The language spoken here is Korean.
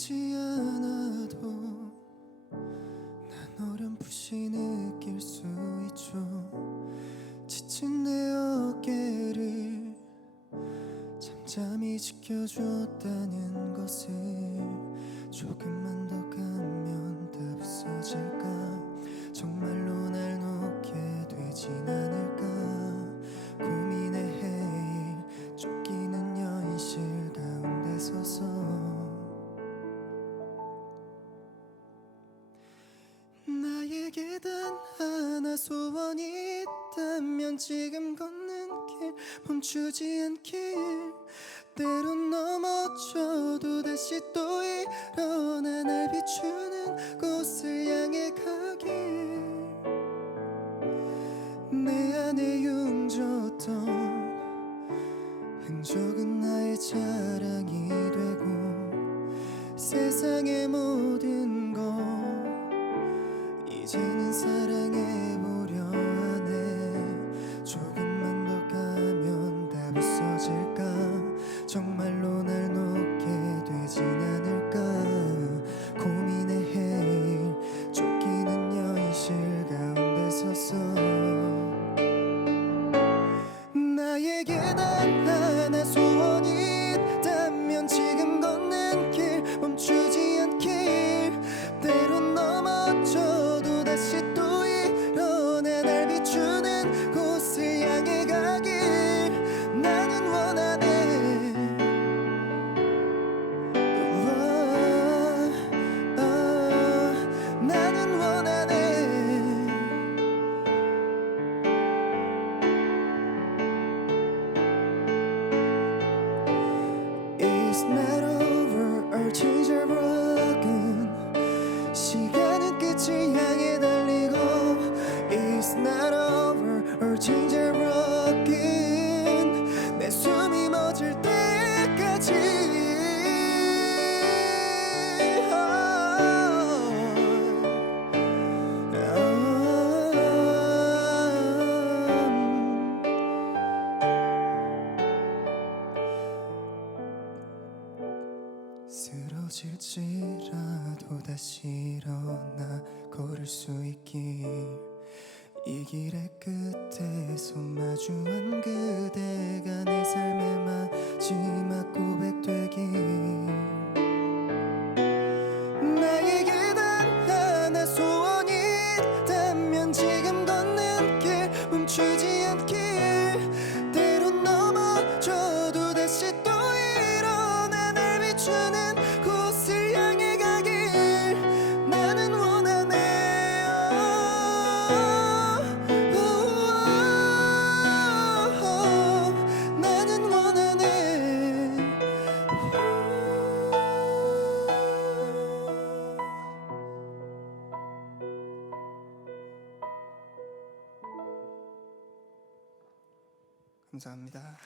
보이지 않아도 난 어렴풋이 느낄 수 있죠. 지친 내 어깨를 잠잠히 지켜줬다는 것을 조금만 더 가 하나 소원이 있다면 지금 걷는 길 멈추지 않길 때론 넘어져도 다시 또 일어나 날 비추는 곳을 향해 가길 내 안에 융졌던 흔적은 나의 자랑이 되고 세상의 모든 것 이제는 사랑해 다 부서질까? 정말 It's not over, our change are broken 시간은 끝을 향해 달리고 It's not over, our change are 쓰러질지라도 다시 일어나 걸을 수 있길 이 길의 끝에서 마주한 그대가 내 삶의 마지막 고백 감사합니다.